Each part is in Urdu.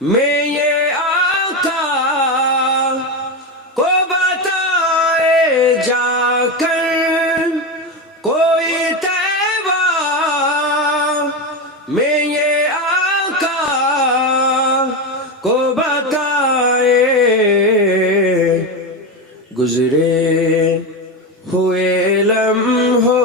میں یہ آقا کو بتائے جا کر کوئی تیبہ میں یہ آقا کو بتائے گزرے ہوئے لمحوں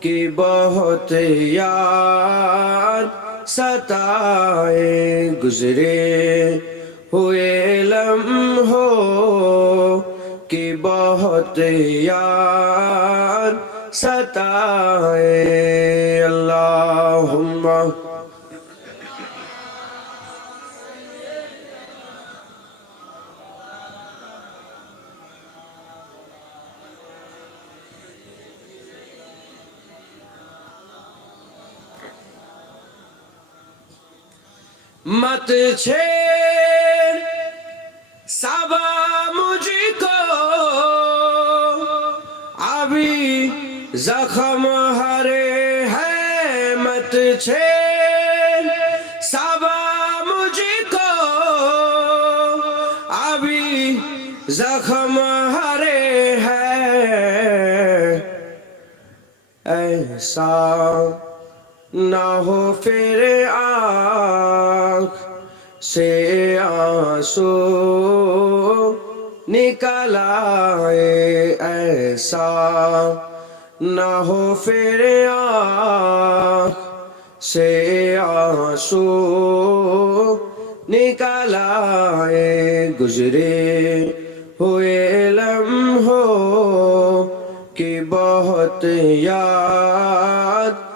کی بہت یاد ستائے گزرے ہوئے لمحوں کی بہت یاد ستائے اللہم مت چھیڑ سبا مجھ کو۔ ابھی زخم ہرے ہے، مت چھیڑ سبا مجھ کو۔ ابھی زخم ہرے ہے، ایسا نہ ہو پھر آنکھ سے آنسو نکل آئے ایسا۔ نہ ہو پھر آنکھ سے آنسو نکل آئے۔ گزرے ہوئے لمحوں کی بہت یاد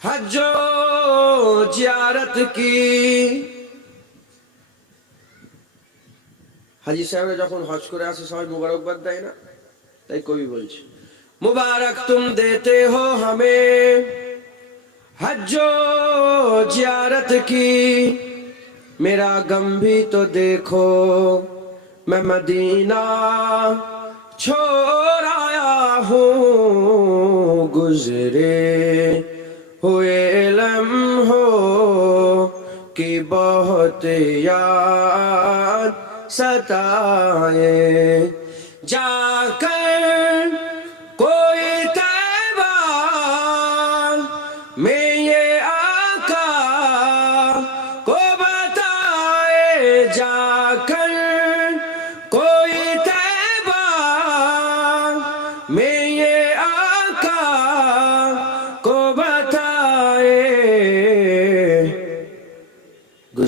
حج و زیارت کی হাজি সাহেবরা যখন হজ করে আসে সবাই মুবারকবাদ দেয় না তাই কবি বলছে মুবারক তুম দেতে হো হমে حج و زیارت کی میرا غم بھی تو دیکھو میں مدینہ چھوڑ آیا ہوں گزرے ہوئے لمحوں کی بہت یاد ستائے۔ جا کر کوئی تیبہ میں یہ آقا کو بتائے۔ جا کر کوئی تیبہ میں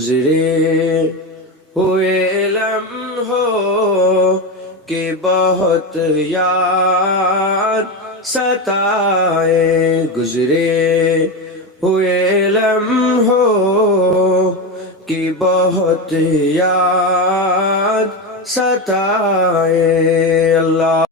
گزرے ہوئے لمحوں کی بہت یاد ستائے گزرے ہوئے لمحوں کی بہت یاد ستائے اللہ